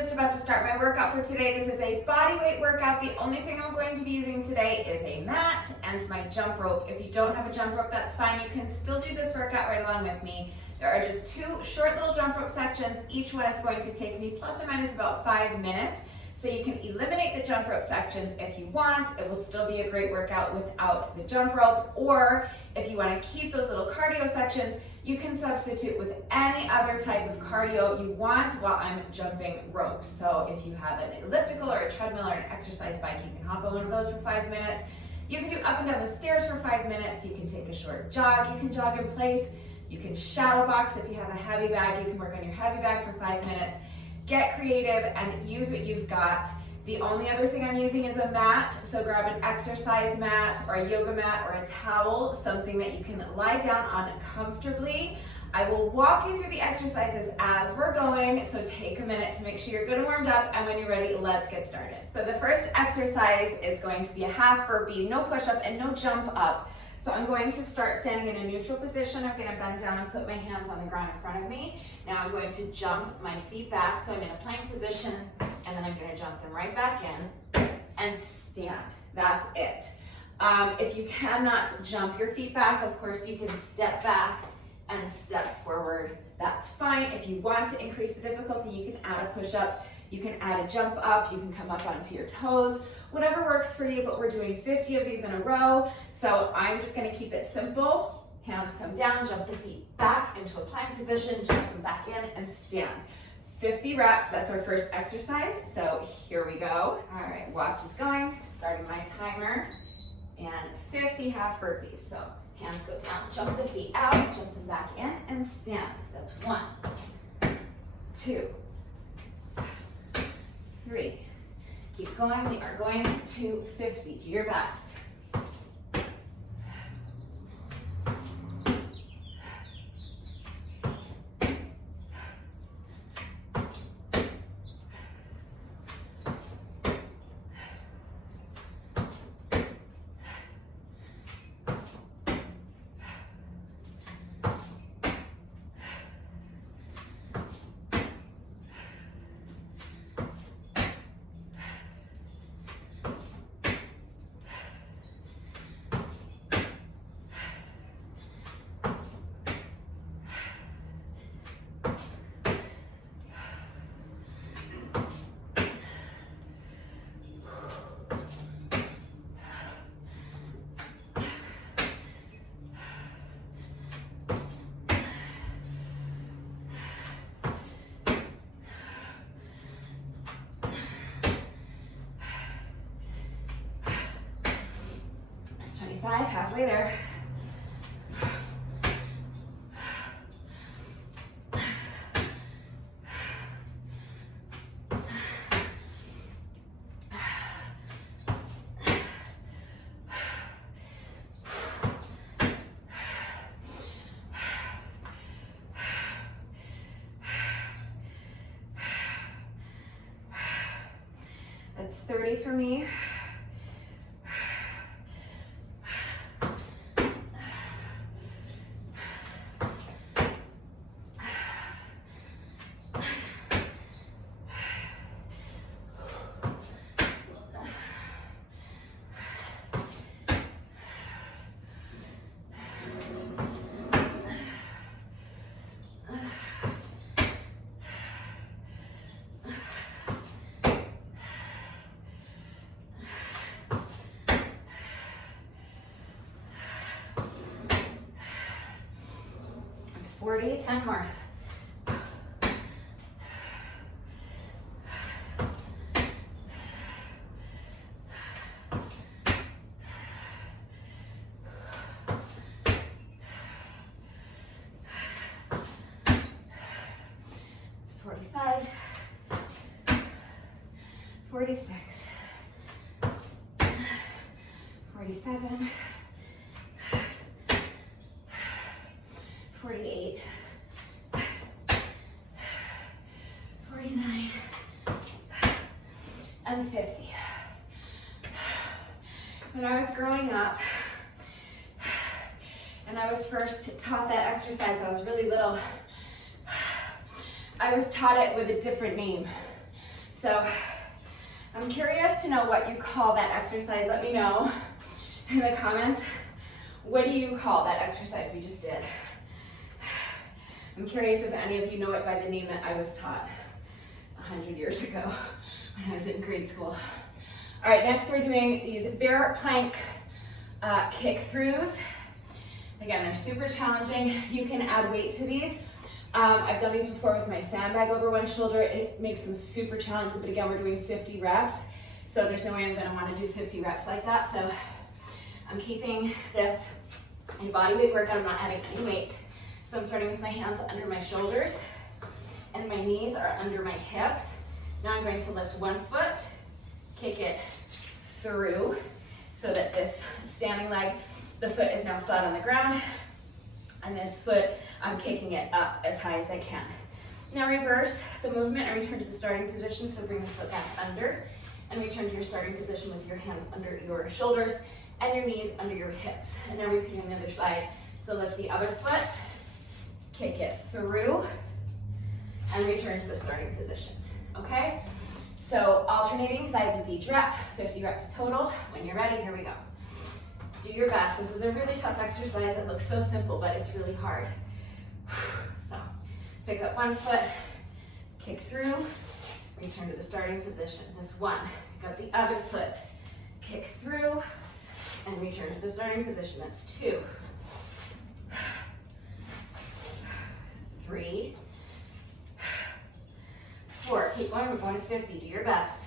just about to start my workout for today. This is a body weight workout. The only thing I'm going to be using today is a mat and my jump rope. If you don't have a jump rope, that's fine. You can still do this workout right along with me. There are just two short little jump rope sections. Each one is going to take me plus or minus about 5 minutes. So you can eliminate the jump rope sections if you want. It will still be a great workout without the jump rope. Or if you want to keep those little cardio sections, you can substitute with any other type of cardio you want while I'm jumping ropes. So if you have an elliptical or a treadmill or an exercise bike, you can hop on one of those for 5 minutes. You can do up and down the stairs for 5 minutes. You can take a short jog. You can jog in place. You can shadow box. If you have a heavy bag, you can work on your heavy bag for 5 minutes. Get creative and use what you've got. The only other thing I'm using is a mat, so grab an exercise mat or a yoga mat or a towel, something that you can lie down on comfortably. I will walk you through the exercises as we're going, so take a minute to make sure you're good and warmed up, and when you're ready, let's get started. So the first exercise is going to be a half burpee, no push-up and no jump up. So I'm going to start standing in a neutral position. I'm going to bend down and put my hands on the ground in front of me. Now I'm going to jump my feet back. So I'm in a plank position, and then I'm going to jump them right back in and stand. That's it. If you cannot jump your feet back, of course you can step back and step forward. That's fine. If you want to increase the difficulty, you can add a push-up. You can add a jump up, you can come up onto your toes, whatever works for you, but we're doing 50 of these in a row. So I'm just gonna keep it simple. Hands come down, jump the feet back into a plank position, jump them back in and stand. 50 reps, that's our first exercise. So here we go. All right, watch is going, starting my timer, and 50 half burpees. So hands go down, jump the feet out, jump them back in and stand. That's 1, 2, 3. Keep going. We are going to 50. Do your best. That's 25, halfway there. That's 30 for me. It's 40, 10 more. It's 45, 46, 47, 48, 49, and 50. When I was growing up, and I was first taught that exercise, I was really little, I was taught it with a different name. So I'm curious to know what you call that exercise. Let me know in the comments. What do you call that exercise we just did? I'm curious if any of you know it by the name that I was taught 100 years ago when I was in grade school. All right, next we're doing these bear plank kick throughs. Again, they're super challenging. You can add weight to these. I've done these before with my sandbag over one shoulder. It makes them super challenging, but again, we're doing 50 reps. So there's no way I'm gonna wanna do 50 reps like that. So I'm keeping this a body weight workout. I'm not adding any weight. So I'm starting with my hands under my shoulders and my knees are under my hips. Now I'm going to lift one foot, kick it through so that this standing leg, the foot is now flat on the ground, and this foot, I'm kicking it up as high as I can. Now reverse the movement and return to the starting position. So bring the foot back under and return to your starting position with your hands under your shoulders and your knees under your hips. And now repeat on the other side. So lift the other foot, kick it through, and return to the starting position, okay? So alternating sides with each rep, 50 reps total. When you're ready, here we go. Do your best. This is a really tough exercise. It looks so simple, but it's really hard. So pick up one foot, kick through, return to the starting position. That's one. Pick up the other foot, kick through, and return to the starting position. That's two. 3, 4. Keep going. We're going to 50. Do your best.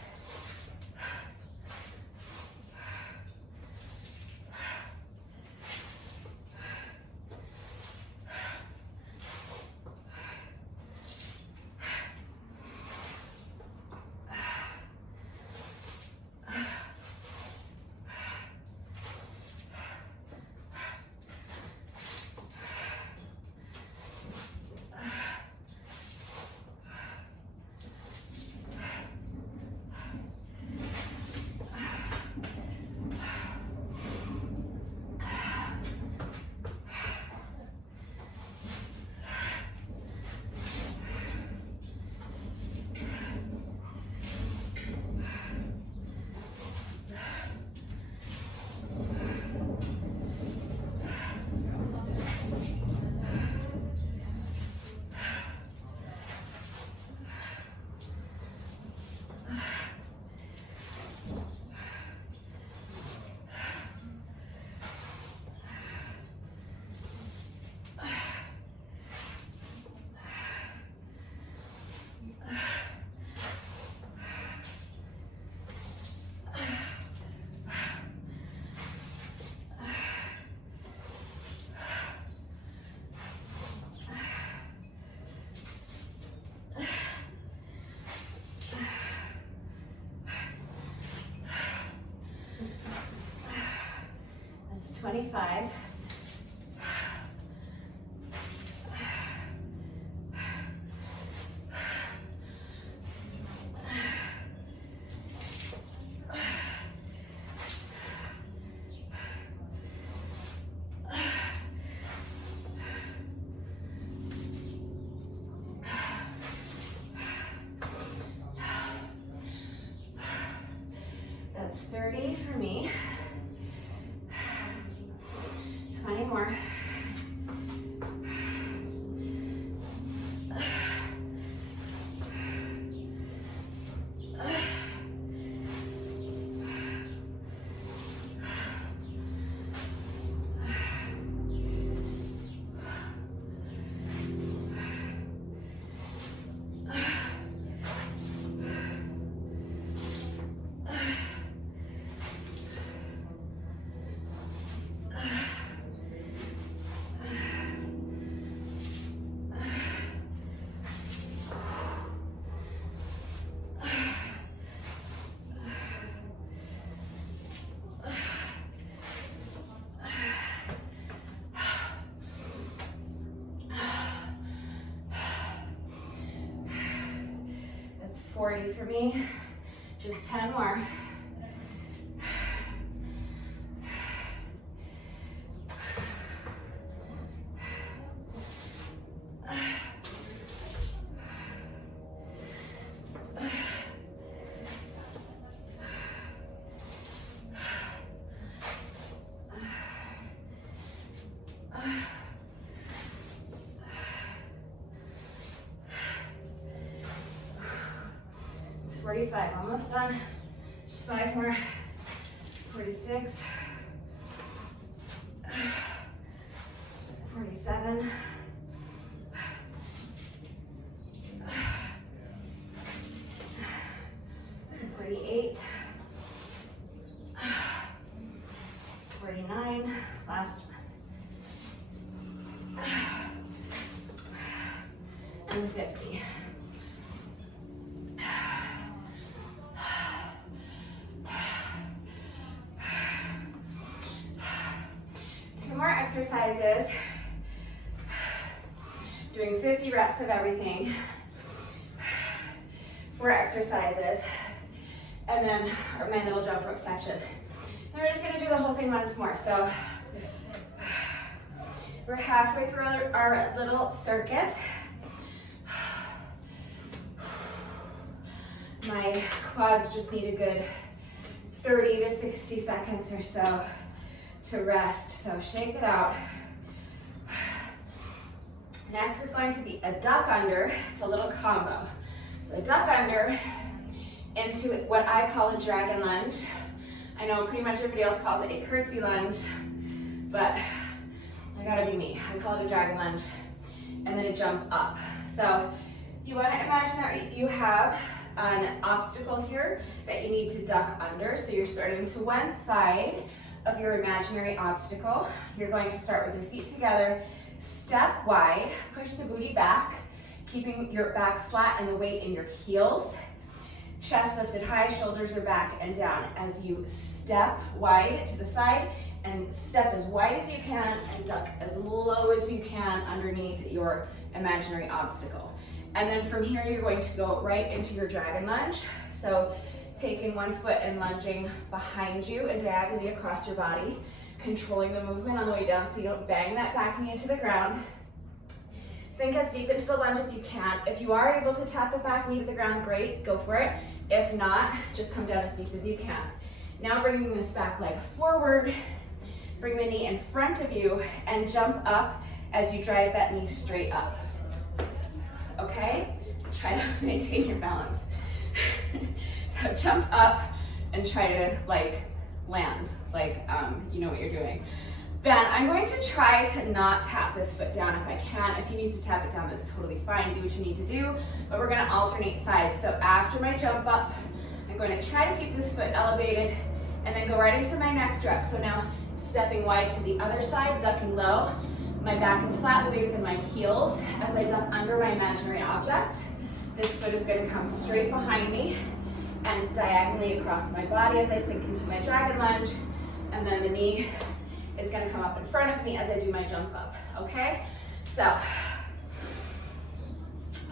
25. That's 30 for me. 20 more. That's 40 for me. Just 10 more. 45, almost done. Just 5 more. 46. 47. 48. 49. Last one. And 50. Two more exercises. Doing 50 reps of everything. 4 exercises. And then my little jump rope section. And we're just gonna do the whole thing once more. So we're halfway through our little circuit. My quads just need a good 30 to 60 seconds or so to rest. So shake it out. Next is going to be a duck under. It's a little combo. So a duck under into what I call a dragon lunge. I know pretty much everybody else calls it a curtsy lunge, but I gotta be me. I call it a dragon lunge. And then a jump up. So you wanna imagine that you have an obstacle here that you need to duck under. So you're starting to one side of your imaginary obstacle. You're going to start with your feet together, step wide, push the booty back, keeping your back flat and the weight in your heels. Chest lifted high, shoulders are back and down as you step wide to the side and step as wide as you can and duck as low as you can underneath your imaginary obstacle. And then from here, you're going to go right into your dragon lunge. So taking one foot and lunging behind you and diagonally across your body, controlling the movement on the way down so you don't bang that back knee into the ground. Sink as deep into the lunge as you can. If you are able to tap the back knee to the ground, great, go for it. If not, just come down as deep as you can. Now bringing this back leg forward, bring the knee in front of you and jump up as you drive that knee straight up. Okay? Try to maintain your balance. So jump up and try to land, you know what you're doing. Then I'm going to try to not tap this foot down if I can. If you need to tap it down, that's totally fine. Do what you need to do, but we're gonna alternate sides. So after my jump up, I'm going to try to keep this foot elevated and then go right into my next rep. So now stepping wide to the other side, ducking low. My back is flat, the weight is in my heels. As I duck under my imaginary object, this foot is gonna come straight behind me and diagonally across my body as I sink into my dragon lunge. And then the knee is gonna come up in front of me as I do my jump up, okay? So,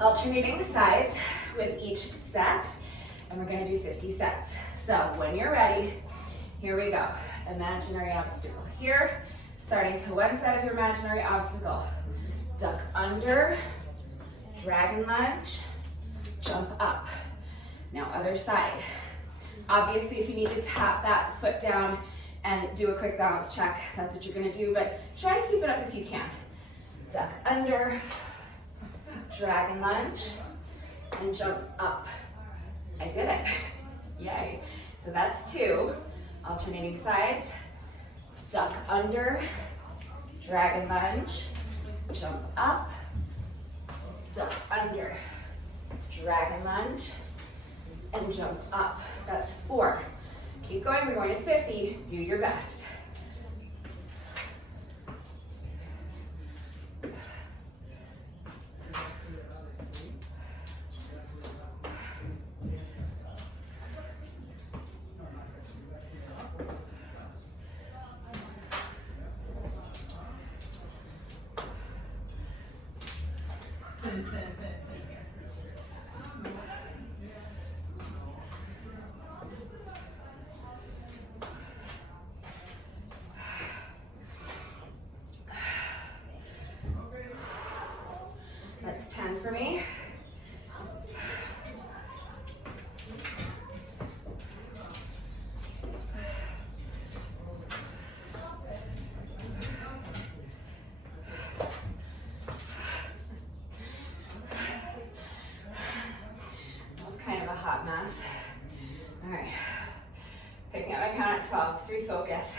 alternating the sides with each set, and we're gonna do 50 sets. So when you're ready, here we go. Imaginary obstacle here, starting to one side of your imaginary obstacle. Duck under, dragon lunge, jump up. Now other side. Obviously, if you need to tap that foot down and do a quick balance check, that's what you're gonna do, but try to keep it up if you can. Duck under, dragon lunge, and jump up. I did it, yay. So that's 2, alternating sides. Duck under, dragon lunge, jump up, duck under, dragon lunge, and jump up. That's 4. Keep going, we're going to 50. Do your best. That's 10 for me. That was kind of a hot hot mess. All right, picking up my count at 12, 3 focus.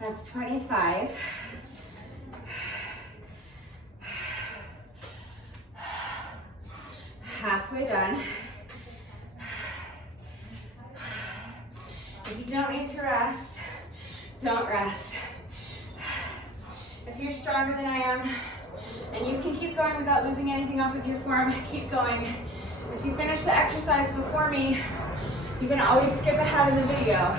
That's 25. Halfway done. If you don't need to rest, don't rest. If you're stronger than I am, and you can keep going without losing anything off of your form, keep going. If you finish the exercise before me, you can always skip ahead in the video.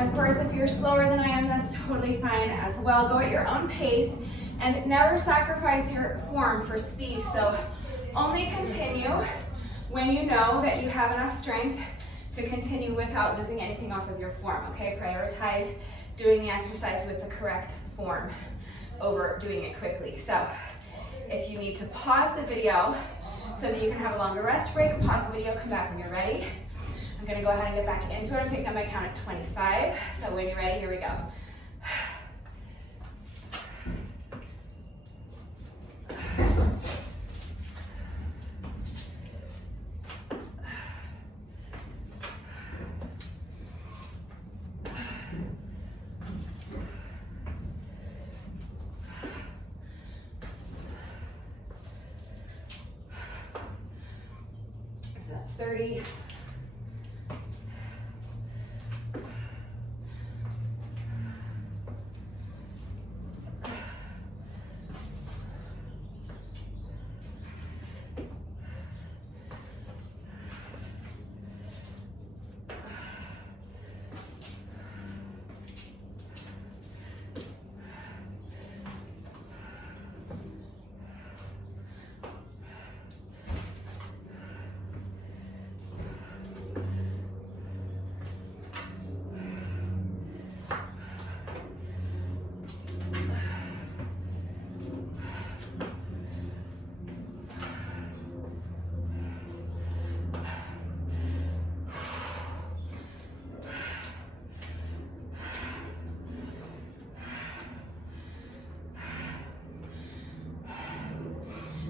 Of course, if you're slower than I am, that's totally fine as well. Go at your own pace and never sacrifice your form for speed. So only continue when you know that you have enough strength to continue without losing anything off of your form, okay? Prioritize doing the exercise with the correct form over doing it quickly. So if you need to pause the video so that you can have a longer rest break, pause the video, come back when you're ready. I'm gonna go ahead and get back into it. I'm picking up my count at 25. So when you're ready, here we go. So that's 30.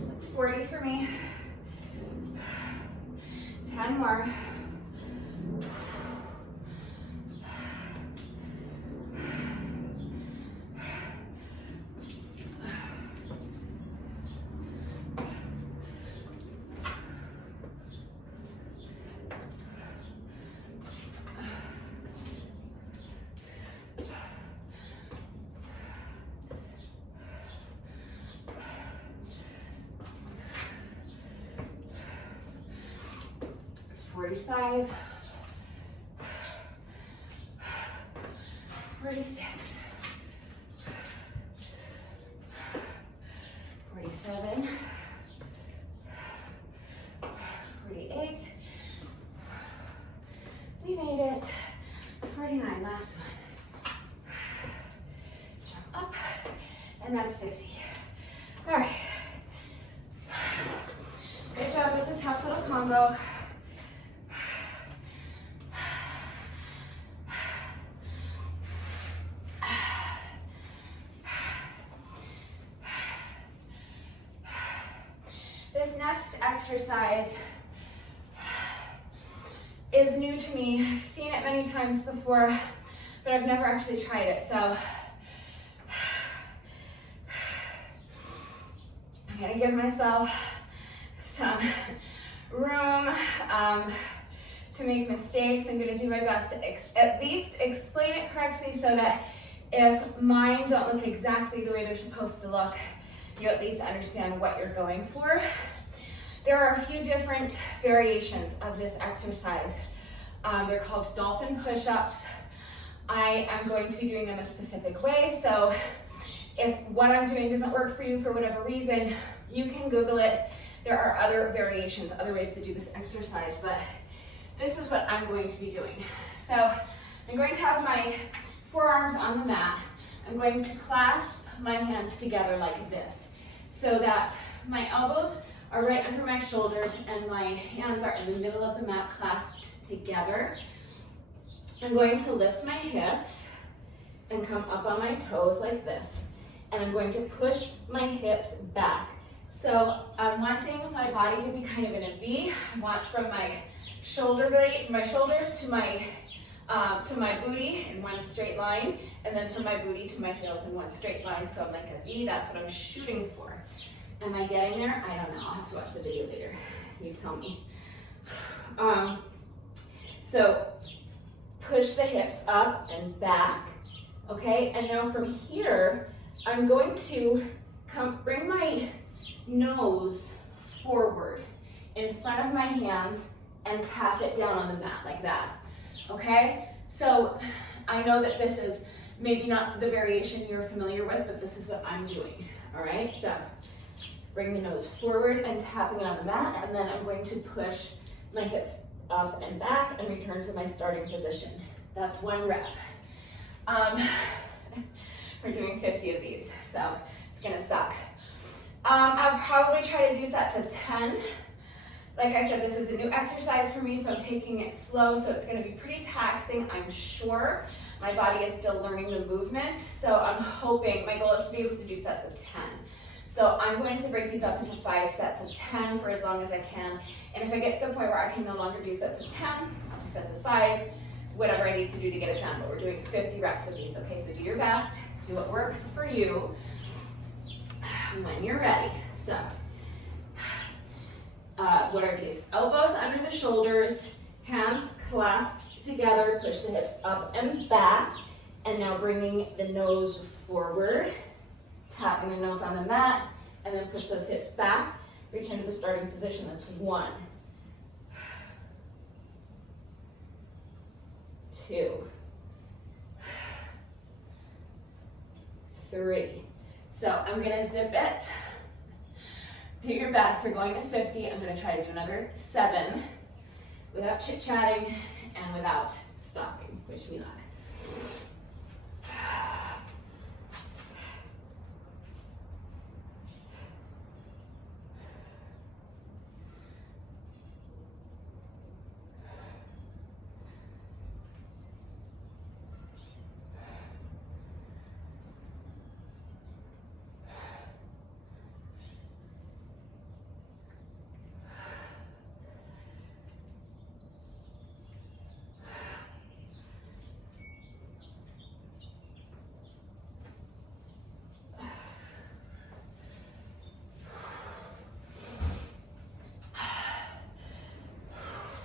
That's 40 for me. 10 more. It's 45. 46. 47. 48. We made it. 49, last one. Jump up, and that's 50. All right. Good job, it's a tough little combo. next exercise is new to me. I've seen it many times before, but I've never actually tried it. So I'm gonna give myself some room to make mistakes. I'm gonna do my best to at least explain it correctly so that if mine don't look exactly the way they're supposed to look, you at least understand what you're going for. There are a few different variations of this exercise. They're called dolphin push-ups. I am going to be doing them a specific way, so if what I'm doing doesn't work for you for whatever reason, you can Google it. There are other variations, other ways to do this exercise, but this is what I'm going to be doing. So I'm going to have my forearms on the mat. I'm going to clasp my hands together like this so that my elbows are right under my shoulders and my hands are in the middle of the mat clasped together. I'm going to lift my hips and come up on my toes like this. And I'm going to push my hips back. So I'm wanting my body to be kind of in a V. I want from my shoulder blade, my shoulders to my booty in one straight line, and then from my booty to my heels in one straight line. So I'm like a V, that's what I'm shooting for. Am I getting there? I don't know, I'll have to watch the video later. You tell me. So push the hips up and back, okay? And now from here, I'm going to bring my nose forward in front of my hands and tap it down on the mat like that, okay? So I know that this is maybe not the variation you're familiar with, but this is what I'm doing, all right? So bring the nose forward and tapping it on the mat, and then I'm going to push my hips up and back and return to my starting position. That's one rep. We're doing 50 of these, so it's gonna suck. I'll probably try to do sets of 10. Like I said, this is a new exercise for me, so I'm taking it slow, so it's gonna be pretty taxing, I'm sure. My body is still learning the movement, so I'm hoping, my goal is to be able to do sets of 10. So I'm going to break these up into 5 sets of 10 for as long as I can. And if I get to the point where I can no longer do sets of 10, I'll do sets of 5, whatever I need to do to get it done. But we're doing 50 reps of these, okay? So do your best, do what works for you when you're ready. So, what are these? Elbows under the shoulders, hands clasped together, push the hips up and back, and now bringing the nose forward, tapping the nose on the mat, and then push those hips back, return to the starting position. That's 1, 2, 3. So I'm gonna zip it. Do your best. We're going to 50. I'm gonna try to do another 7 without chit-chatting and without stopping. Wish me luck.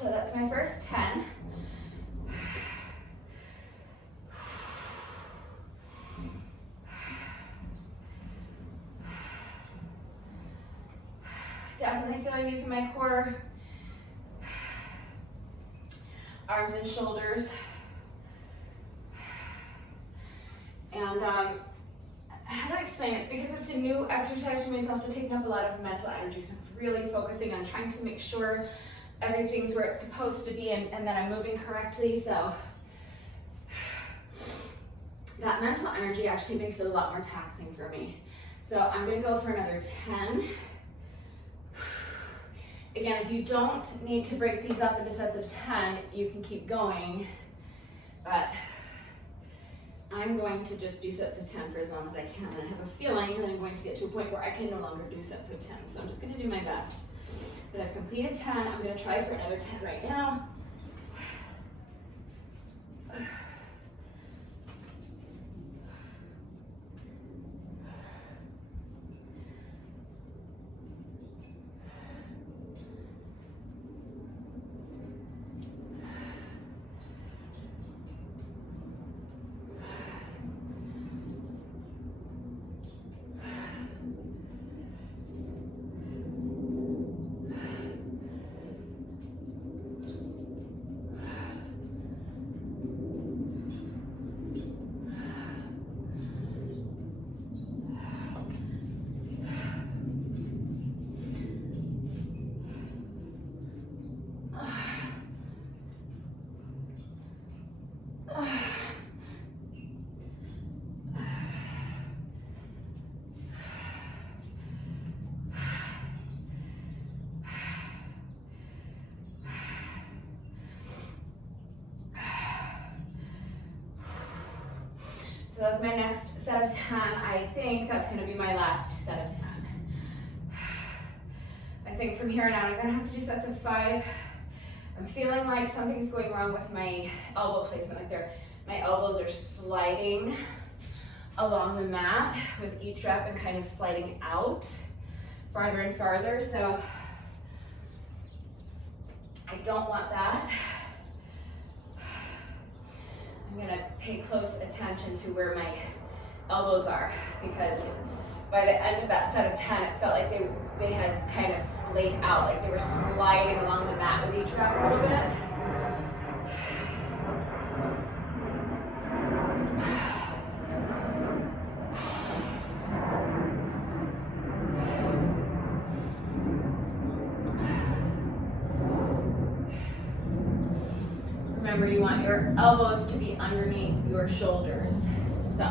So that's my first 10. Definitely feeling these in my core, arms and shoulders. And how do I explain it? Because it's a new exercise for me, it's also taking up a lot of mental energy. So I'm really focusing on trying to make sure everything's where it's supposed to be and that I'm moving correctly. So that mental energy actually makes it a lot more taxing for me. So I'm gonna go for another 10. Again, if you don't need to break these up into sets of 10, you can keep going, but I'm going to just do sets of 10 for as long as I can. And I have a feeling that I'm going to get to a point where I can no longer do sets of 10. So I'm just gonna do my best. But I've completed 10. I'm going to try for another 10 right now. So that's my next set of 10. I think that's going to be my last set of 10. I think from here on out I'm going to have to do sets of 5. I'm feeling like something's going wrong with my elbow placement. Like my elbows are sliding along the mat with each rep and kind of sliding out farther and farther. So I don't want that. I'm gonna pay close attention to where my elbows are, because by the end of that set of 10, it felt like they had kind of splayed out, like they were sliding along the mat with each rep a little bit. Remember, you want your elbows to be underneath your shoulders. So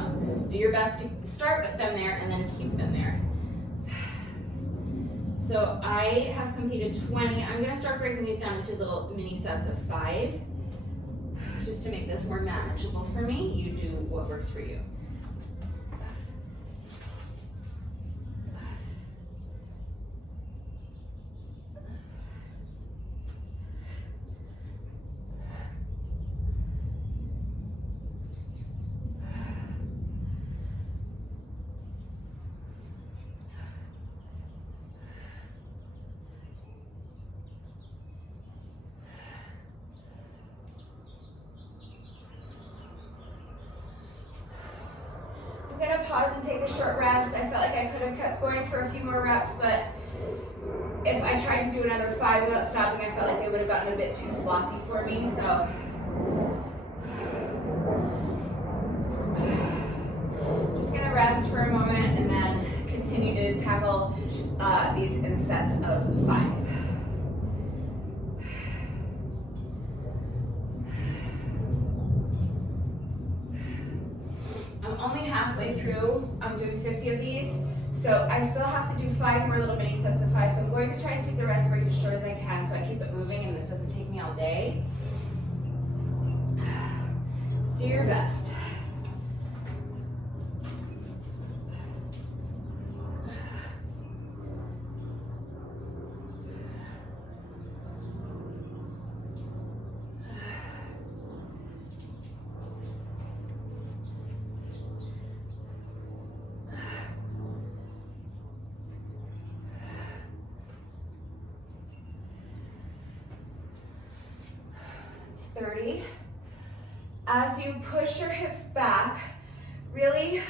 do your best to start with them there and then keep them there. So I have completed 20. I'm going to start breaking these down into little mini sets of 5, just to make this more manageable for me. You do what works for you. I'm gonna pause and take a short rest. I felt like I could have kept going for a few more reps, but if I tried to do another 5 without stopping, I felt like they would have gotten a bit too sloppy for me. So just gonna rest for a moment and then continue to tackle these in sets of 5. Only halfway through. I'm doing 50 of these, so I still have to do 5 more little mini sets of 5. So I'm going to try to keep the rest breaks as short as I can, so I keep it moving and this doesn't take me all day. Do your best. It's 30. As you push your hips back, really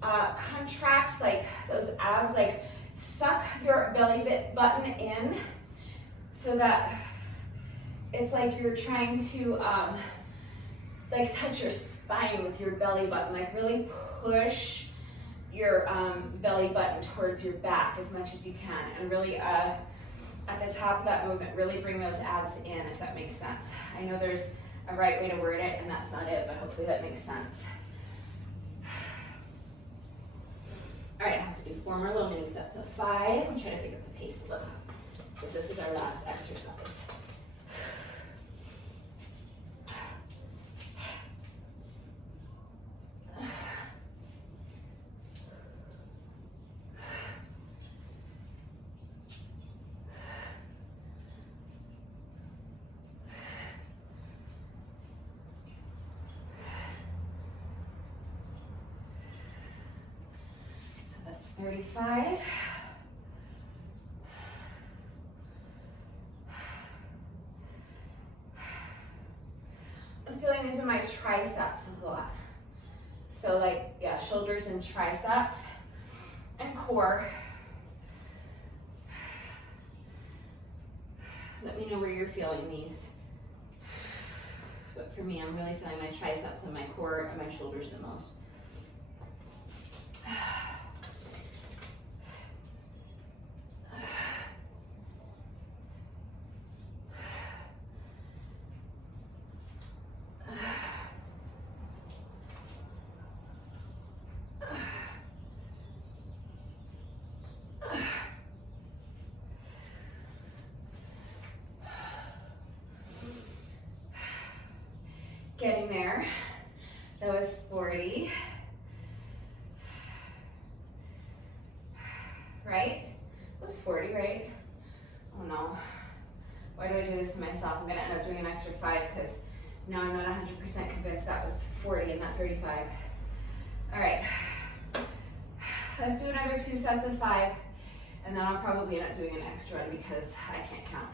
contract like those abs, like suck your belly button in so that it's like you're trying to like touch your spine with your belly button, like really push your belly button towards your back as much as you can, and really at the top of that movement, really bring those abs in, if that makes sense. I know there's a right way to word it, and that's not it, but hopefully that makes sense. All right, I have to do 4 more little mini sets of 5. I'm trying to pick up the pace a little, because this is our last exercise. That's 35. I'm feeling these in my triceps a lot. So like, yeah, shoulders and triceps and core. Let me know where you're feeling these. But for me, I'm really feeling my triceps and my core and my shoulders the most. Getting there. That was 40. Right? It was 40, right? Oh no. Why do I do this to myself? I'm gonna end up doing an extra 5 because now I'm not 100% convinced that was 40 and not 35. All right. Let's do another 2 sets of 5 and then I'll probably end up doing an extra one because I can't count.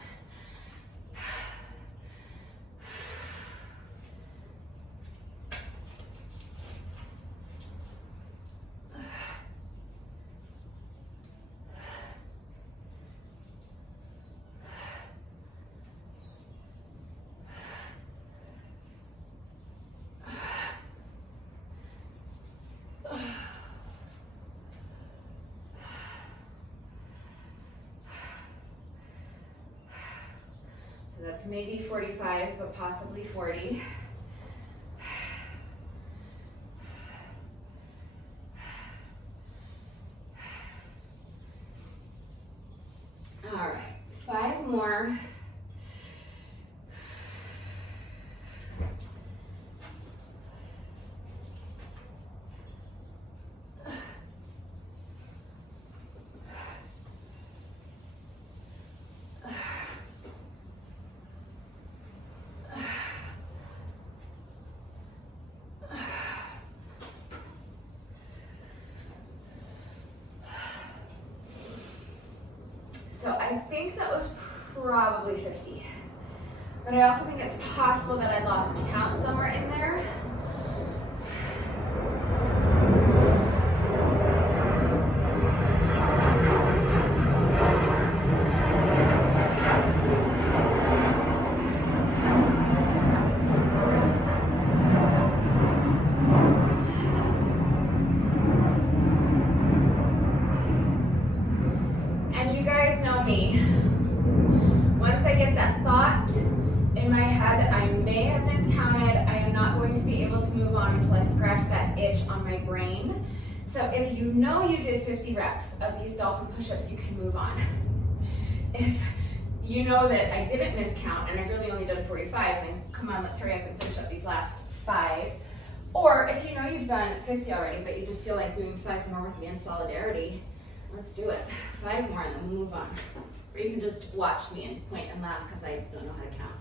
So that's maybe 45, but possibly 40. All right, 5 more. So I think that was probably 50. But I also think it's possible that I lost count somewhere in there. Once I get that thought in my head that I may have miscounted, I am not going to be able to move on until I scratch that itch on my brain. So if you know you did 50 reps of these dolphin push-ups, you can move on. If you know that I didn't miscount and I really only done 45, then come on, let's hurry up and finish up these last 5. Or if you know you've done 50 already, but you just feel like doing 5 more with me in solidarity, let's do it. 5 more and then we'll move on. Or you can just watch me and point and laugh because I don't know how to count.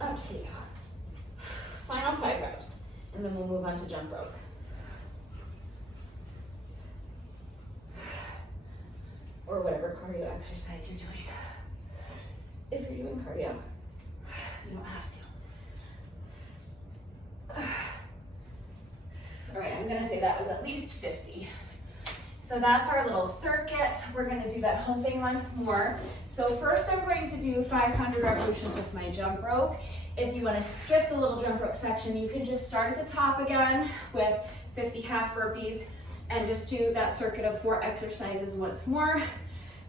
Up to you. Final 5 reps, and then we'll move on to jump rope. Or whatever cardio exercise you're doing. If you're doing cardio, you don't have to. All right, I'm gonna say that was at least 50. So that's our little circuit. We're gonna do that whole thing once more. So first I'm going to do 500 revolutions with my jump rope. If you wanna skip the little jump rope section, you can just start at the top again with 50 half burpees and just do that circuit of 4 exercises once more.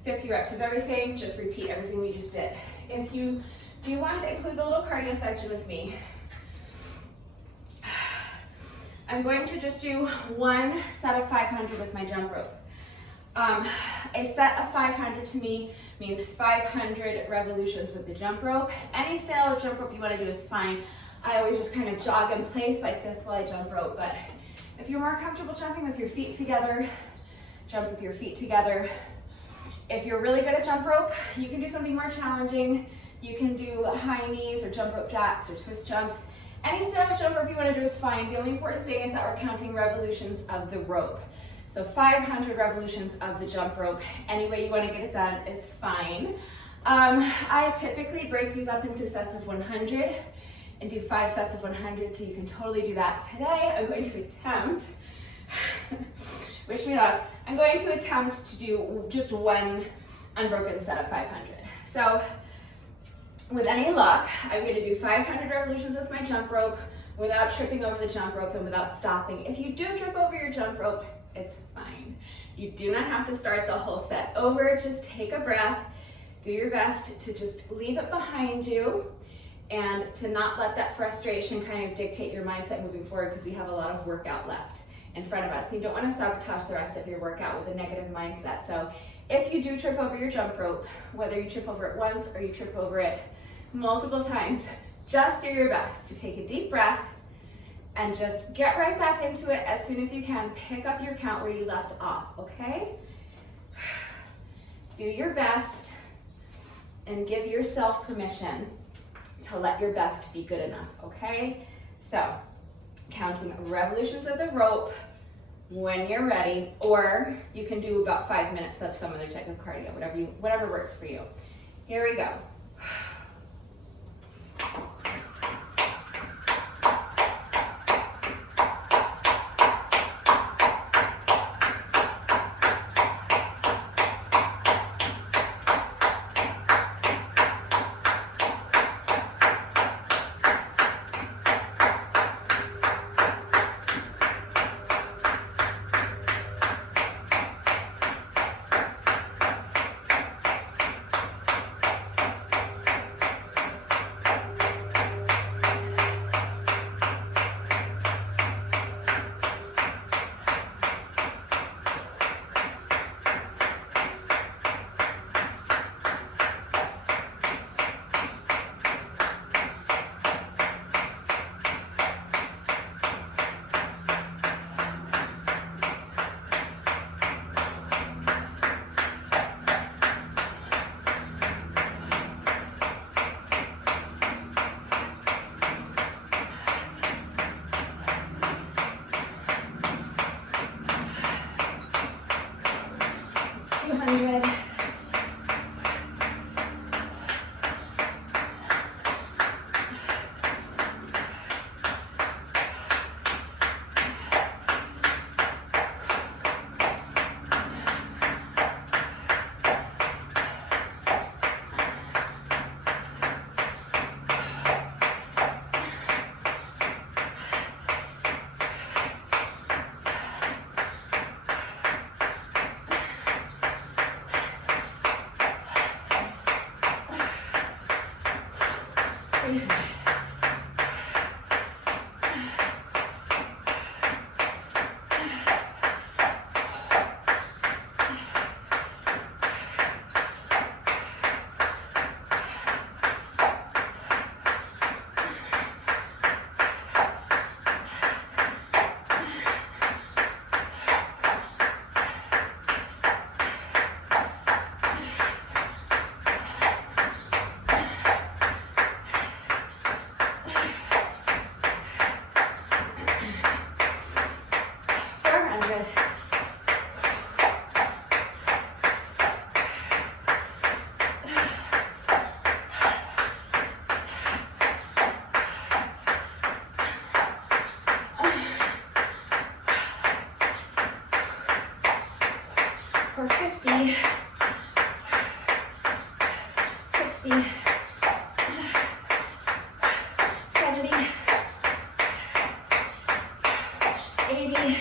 50 reps of everything, just repeat everything we just did. If you do want to include the little cardio section with me, I'm going to just do 1 set of 500 with my jump rope. A set of 500 to me means 500 revolutions with the jump rope. Any style of jump rope you want to do is fine. I always just kind of jog in place like this while I jump rope, but if you're more comfortable jumping with your feet together, jump with your feet together. If you're really good at jump rope, you can do something more challenging. You can do high knees or jump rope jacks or twist jumps. Any style of jump rope you want to do is fine. The only important thing is that we're counting revolutions of the rope. So 500 revolutions of the jump rope. Any way you want to get it done is fine. I typically break these up into sets of 100 and do 5 sets of 100, so you can totally do that. Today, I'm going to attempt, wish me luck, I'm going to attempt to do just one unbroken set of 500. So with any luck, I'm going to do 500 revolutions with my jump rope without tripping over the jump rope and without stopping. If you do trip over your jump rope, it's fine. You do not have to start the whole set over. Just take a breath. Do your best to just leave it behind you and to not let that frustration kind of dictate your mindset moving forward, because we have a lot of workout left in front of us. You don't want to sabotage the rest of your workout with a negative mindset. So if you do trip over your jump rope, whether you trip over it once or you trip over it multiple times, just do your best to take a deep breath and just get right back into it as soon as you can. Pick up your count where you left off, okay? Do your best and give yourself permission to let your best be good enough, okay? So, counting revolutions of the rope when you're ready, or you can do about 5 minutes of some other type of cardio, whatever works for you. Here we go. For 50, 60, 70, 80,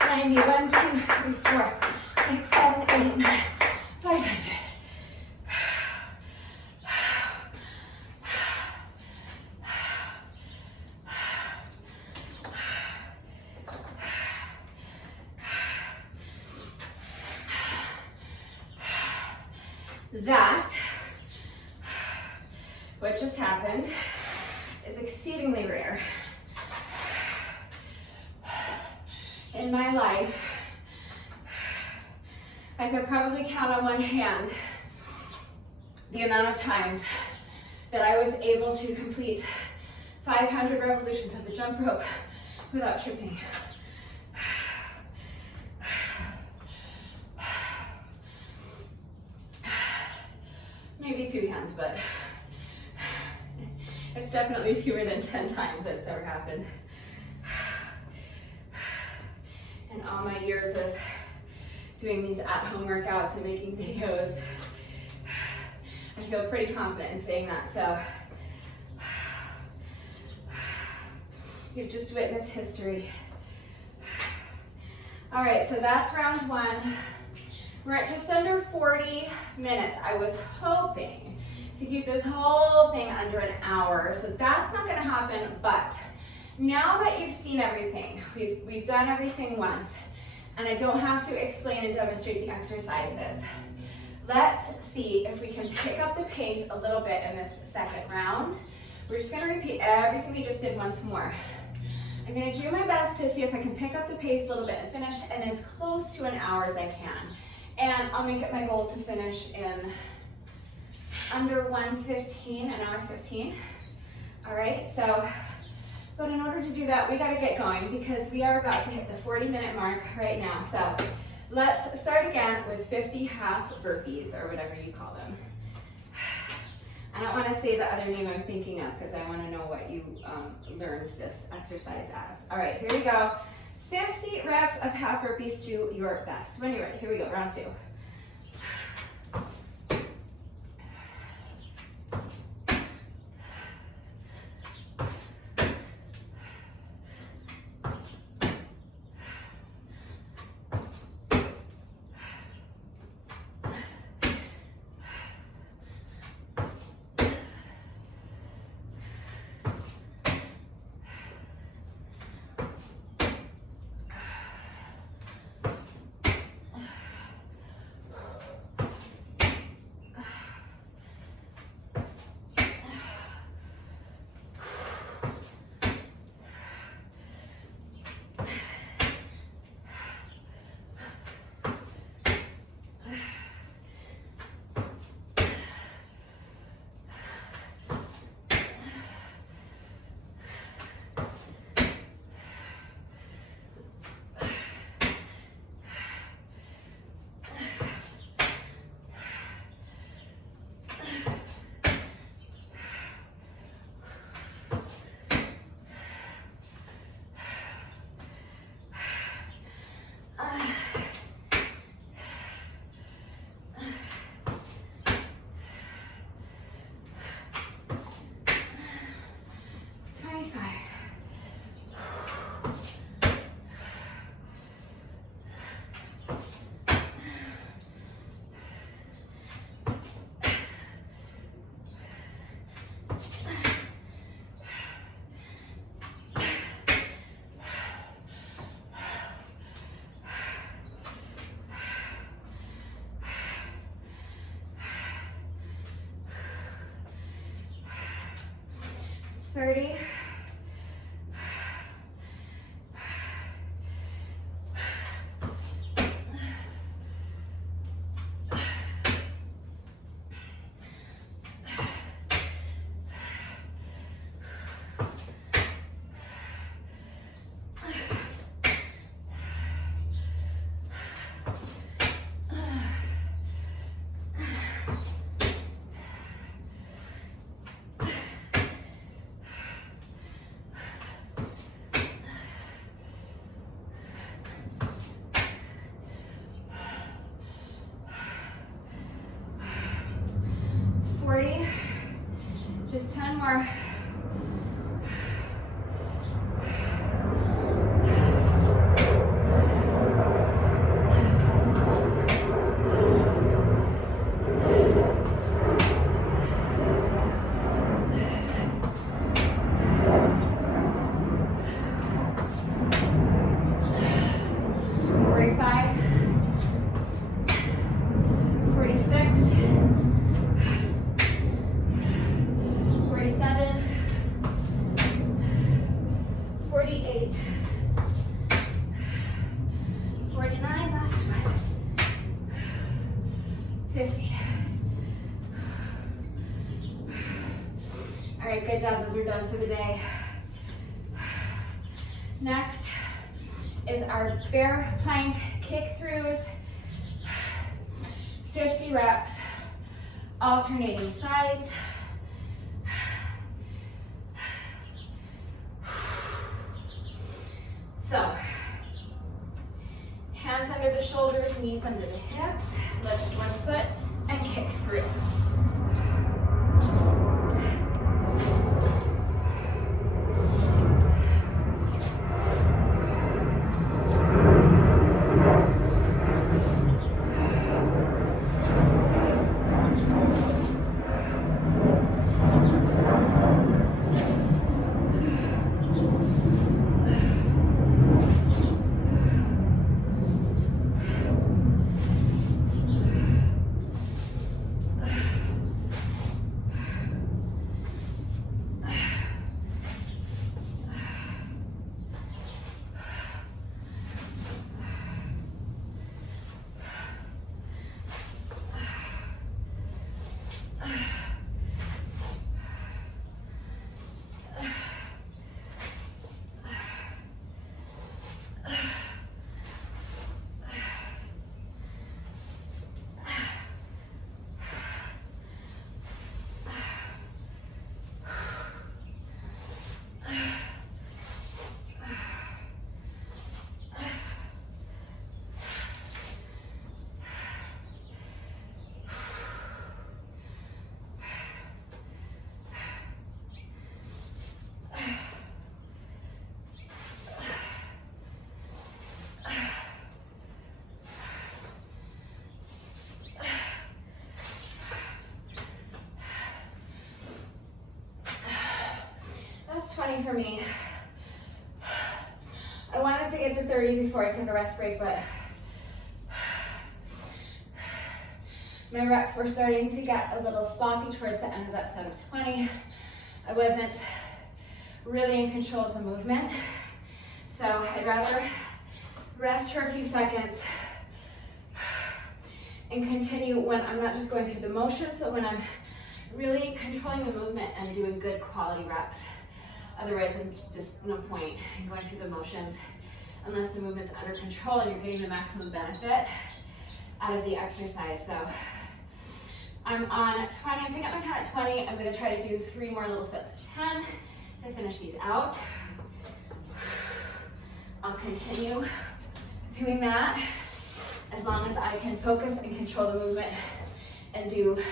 90, 1, 2, 3, 4, 6, 7, 8, 9, 500. That, what just happened, is exceedingly rare. In my life, I could probably count on one hand the amount of times that I was able to complete 500 revolutions of the jump rope without tripping but it's definitely fewer than 10 times that it's ever happened. In all my years of doing these at-home workouts and making videos, I feel pretty confident in saying that. So you've just witnessed history. All right, so that's round one. We're at just under 40 minutes. I was hoping to keep this whole thing under an hour, so that's not gonna happen, but now that you've seen everything, we've done everything once, and I don't have to explain and demonstrate the exercises. Let's see if we can pick up the pace a little bit in this second round. We're just gonna repeat everything we just did once more. I'm gonna do my best to see if I can pick up the pace a little bit and finish in as close to an hour as I can. And I'll make it my goal to finish in under 1:15, an hour 15. All right, so, but in order to do that, we gotta get going because we are about to hit the 40-minute mark right now. So let's start again with 50 half burpees, or whatever you call them. I don't wanna say the other name I'm thinking of because I wanna know what you learned this exercise as. All right, here we go. 50 reps of half burpees, do your best. When you're ready, here we go, round two. It's 30. It's 40. Just 10 more. All right, good job, those are done for the day. Next is our bear plank kick throughs, 50 reps alternating sides. So, hands under the shoulders, knees under the hips, lift one foot and kick through. That's 20 for me. I wanted to get to 30 before I took a rest break, but my reps were starting to get a little sloppy towards the end of that set of 20. I wasn't really in control of the movement, so I'd rather rest for a few seconds and continue when I'm not just going through the motions, but when I'm really controlling the movement and doing good quality reps. Otherwise, there's just no point in going through the motions unless the movement's under control and you're getting the maximum benefit out of the exercise. So I'm on 20, I'm picking up my count at 20. I'm gonna try to do 3 more little sets of 10 to finish these out. I'll continue doing that as long as I can focus and control the movement and do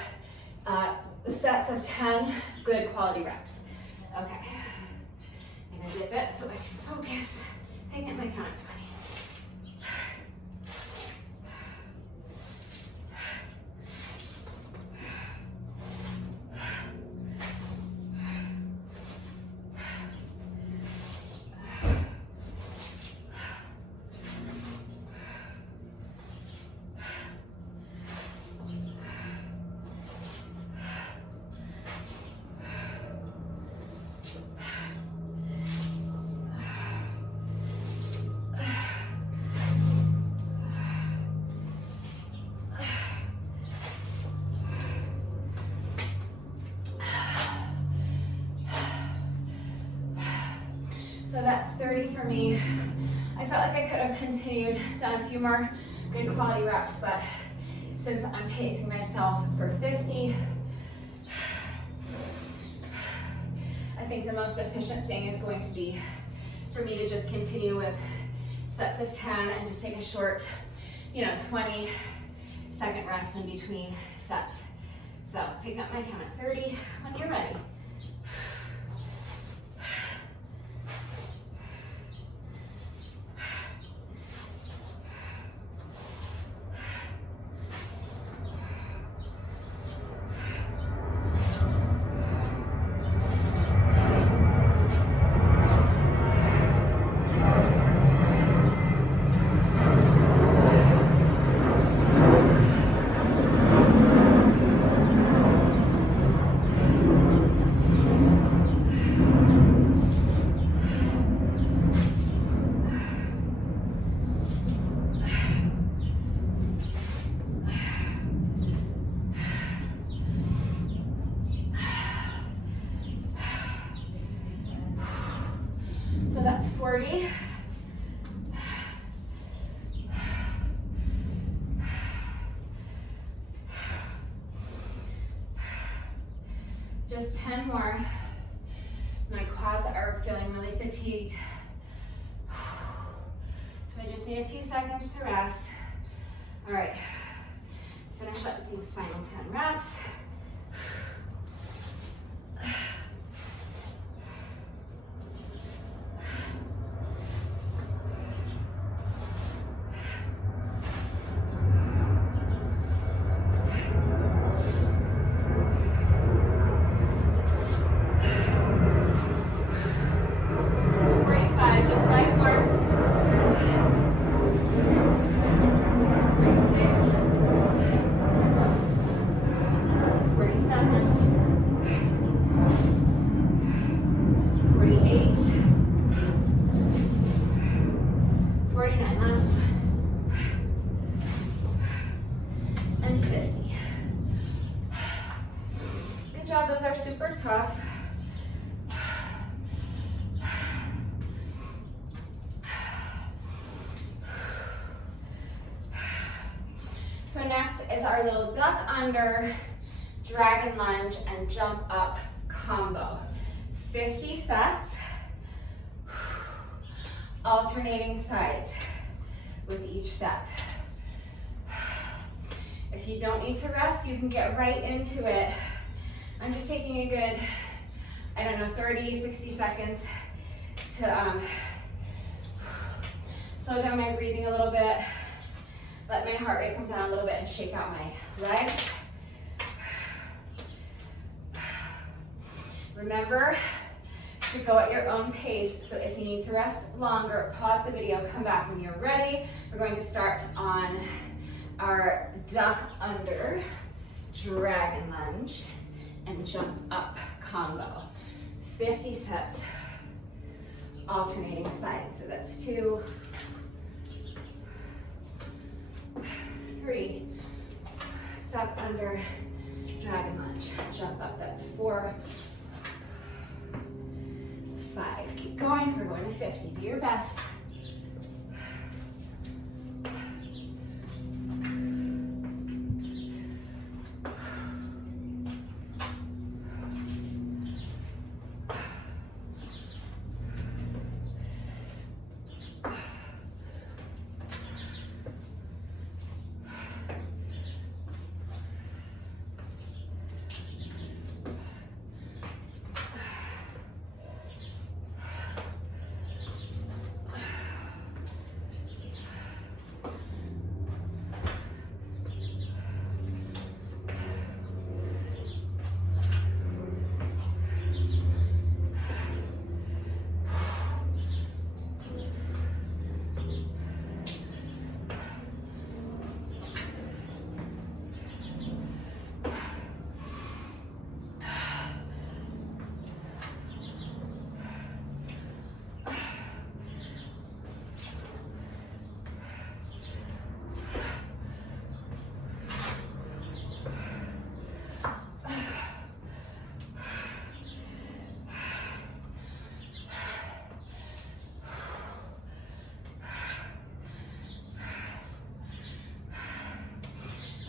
sets of 10 good quality reps. Okay, I'm gonna zip it so I can focus. Picking up my count at 20. So that's 30 for me. I felt like I could have continued, done a few more good quality reps, but since I'm pacing myself for 50, I think the most efficient thing is going to be for me to just continue with sets of 10 and just take a short, 20-second rest in between sets. So pick up my count at 30 when you're ready. So that's 40. fatigued. So I just need a few seconds to rest. All right, let's finish up with these final 10 reps. Those are super tough. So next is our little duck under, dragon lunge, and jump up combo. 50 sets, alternating sides with each set. If you don't need to rest, you can get right into it. I'm just taking a good, 30, 60 seconds to slow down my breathing a little bit, let my heart rate come down a little bit, and shake out my legs. Remember to go at your own pace, so if you need to rest longer, pause the video, come back when you're ready. We're going to start on our duck under, dragon lunge, and jump up combo. 50 sets, alternating sides. So that's 2, 3, duck under, dragon lunge, jump up. That's 4, 5. Keep going. We're going to 50. Do your best.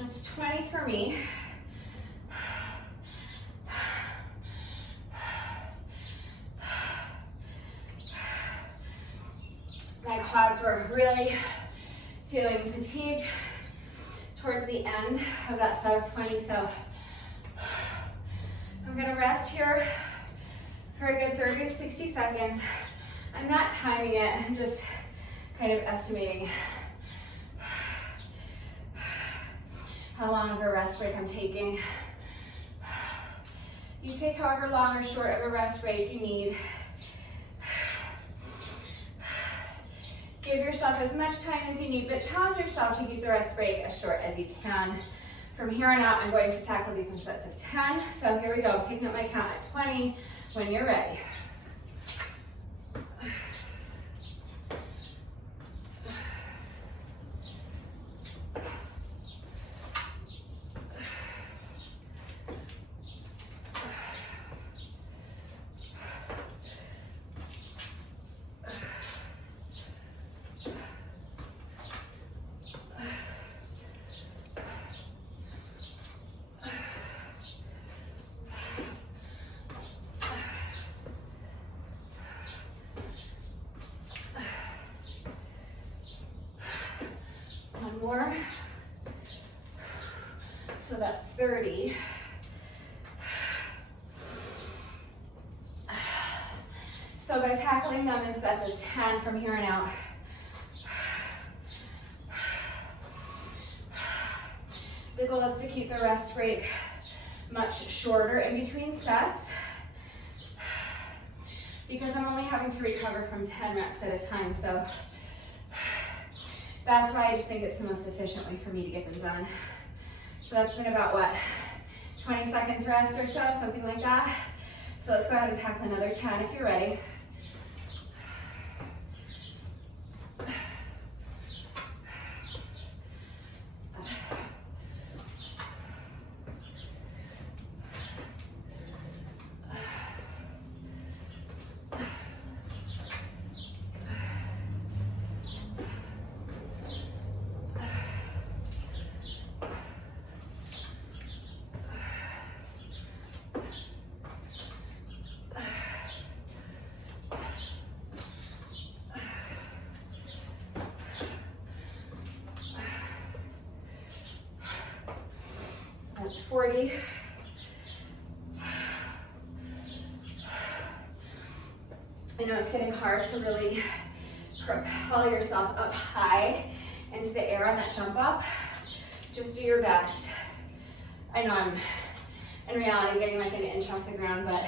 That's 20 for me. My quads were really feeling fatigued towards the end of that set of 20, so I'm gonna rest here for a good 30 to 60 seconds. I'm not timing it, I'm just kind of estimating how long of a rest break I'm taking. You take however long or short of a rest break you need. Give yourself as much time as you need, but challenge yourself to keep the rest break as short as you can. From here on out, I'm going to tackle these in sets of 10. So here we go, picking up my count at 20 when you're ready. more. So that's 30. So by tackling them in sets of 10 from here on out, the goal is to keep the rest break much shorter in between sets, because I'm only having to recover from 10 reps at a time. So that's why I just think it's the most efficient way for me to get them done. So that's been about what, 20 seconds rest or so, something like that. So let's go ahead and tackle another 10 if you're ready. That's 40. I know it's getting hard to really propel yourself up high into the air on that jump up. Just do your best. I know I'm, in reality, getting like an inch off the ground, but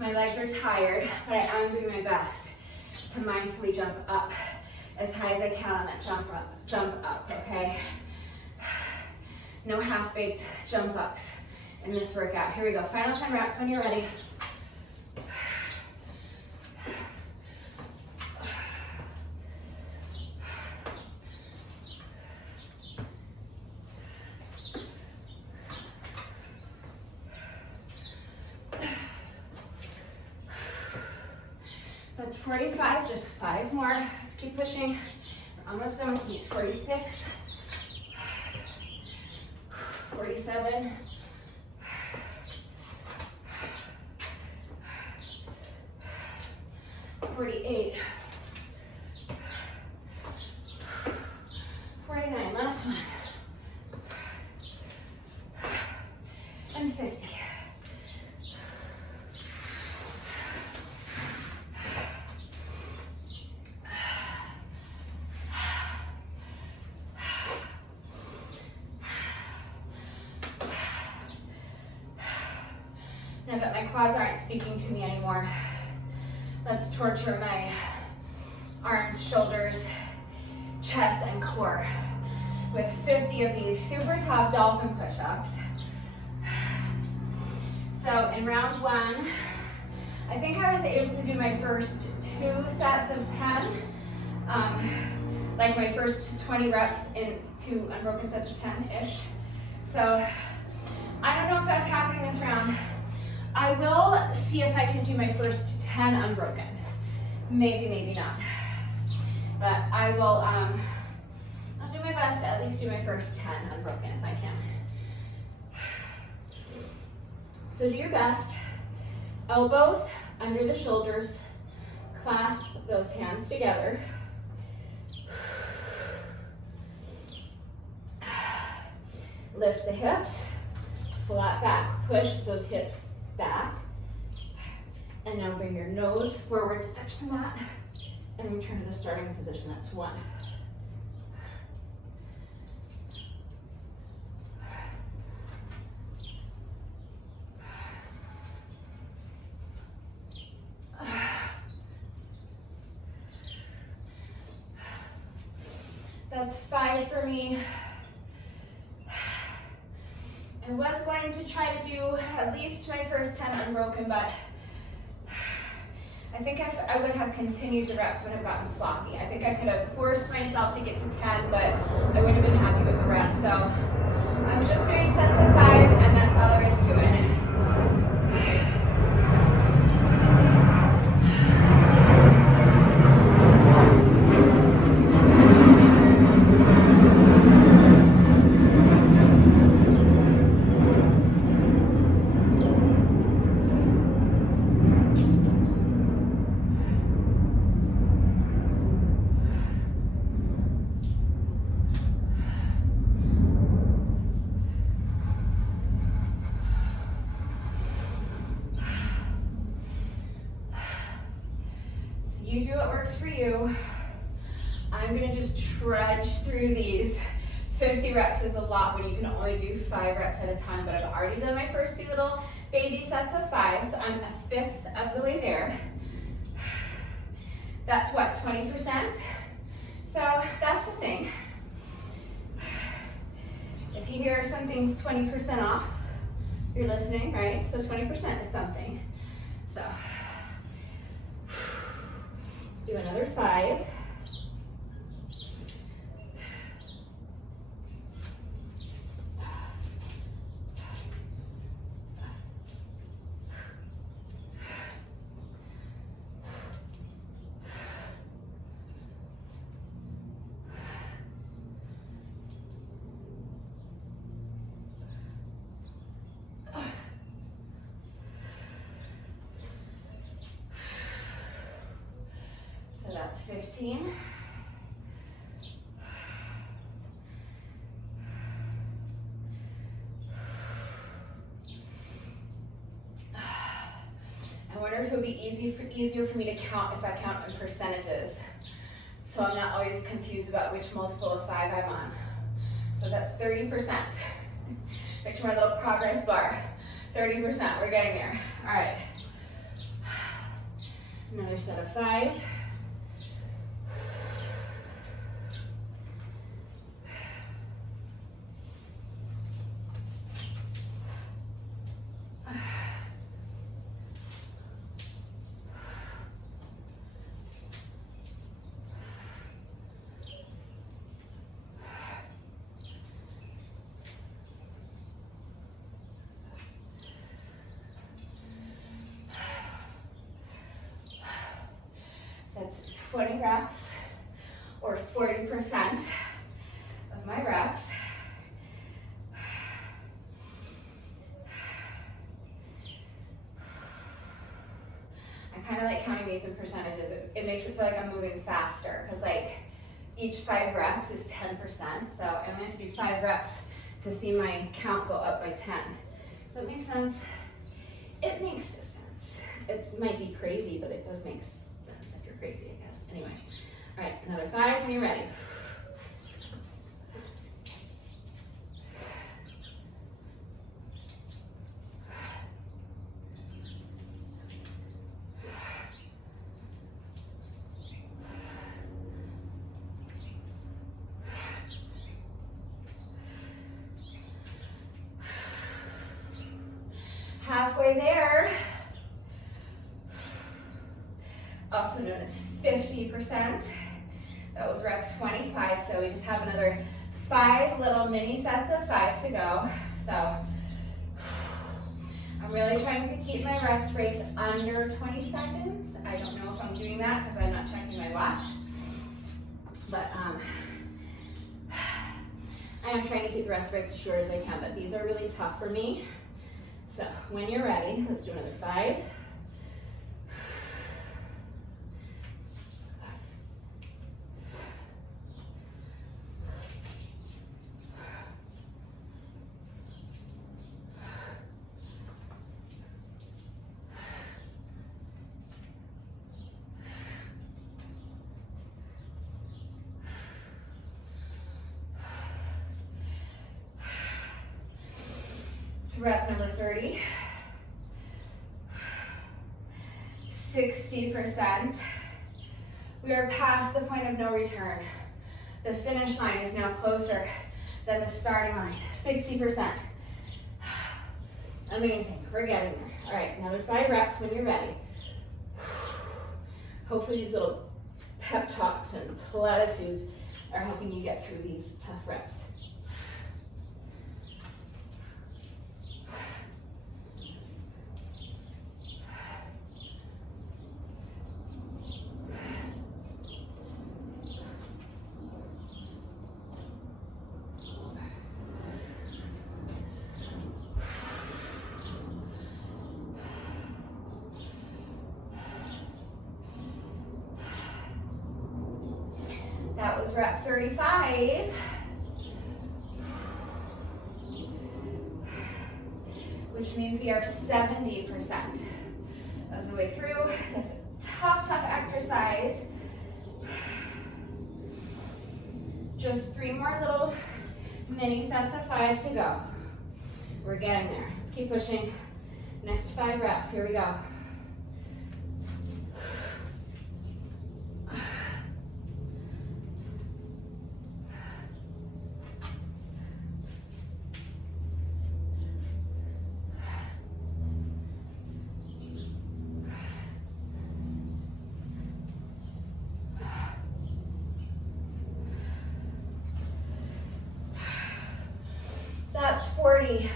my legs are tired, but I am doing my best to mindfully jump up as high as I can on that jump up, okay? No half-baked jump ups in this workout. Here we go, final 10 reps when you're ready. That's 45, just 5 more. Let's keep pushing. We're almost done with these. 46. 47, 48, 49, last one, and 50. Now that my quads aren't speaking to me anymore, let's torture my arms, shoulders, chest, and core with 50 of these super tough dolphin push-ups. So in round 1, I think I was able to do my first 2 sets of 10, like my first 20 reps in 2 unbroken sets of 10-ish. So I don't know if that's happening this round. I will see if I can do my first 10 unbroken. Maybe, maybe not. But I will, I'll do my best to at least do my first 10 unbroken if I can. So do your best. Elbows under the shoulders. Clasp those hands together. Lift the hips, flat back. Push those hips back, and now bring your nose forward to touch the mat, and return to the starting position. That's 1. That's 5 for me. I was going to try to do at least my first 10 unbroken, but I think if I would have continued, the reps would have gotten sloppy. I think I could have forced myself to get to 10, but I wouldn't have been happy with the reps. So I'm just doing sets of 5, and that's all there is to it. You do what works for you. I'm gonna just trudge through these. 50 reps is a lot when you can only do 5 reps at a time, but I've already done my first 2 little baby sets of 5, so I'm 1/5 of the way there. That's what, 20%? So that's the thing. If you hear something's 20% off, you're listening, right? So 20% is something. So let's do another 5. So that's 15. I wonder if it would be easier for me to count if I count in percentages, so I'm not always confused about which multiple of 5 I'm on. So that's 30%. Picture my little progress bar. 30%, we're getting there. All right. Another set of 5. That's 20 reps, or 40% of my reps. I kind of like counting these in percentages. It makes it feel like I'm moving faster, because like each 5 reps is 10%, so I only have to do 5 reps to see my count go up by 10. Does that make sense? It makes sense. It might be crazy, but it does make sense if you're crazy, I guess. Anyway, all right, another 5 when you're ready. Halfway there. Also known as 50%. That was rep 25, so we just have another 5 little mini sets of 5 to go. So I'm really trying to keep my rest breaks under 20 seconds. I don't know if I'm doing that because I'm not checking my watch, but I am trying to keep the rest breaks as short as I can, but these are really tough for me. So when you're ready, let's do another 5. Rep number 30, 60%. We are past the point of no return. The finish line is now closer than the starting line, 60%. Amazing, we're getting there. All right, another 5 reps when you're ready. Hopefully these little pep talks and platitudes are helping you get through these tough reps. That was rep 35. Which means we are 70% of the way through this tough exercise. exercise. Just 3 more little mini sets of 5 to go. We're getting there. Let's keep pushing. Next 5 reps. Here we go. That's 40.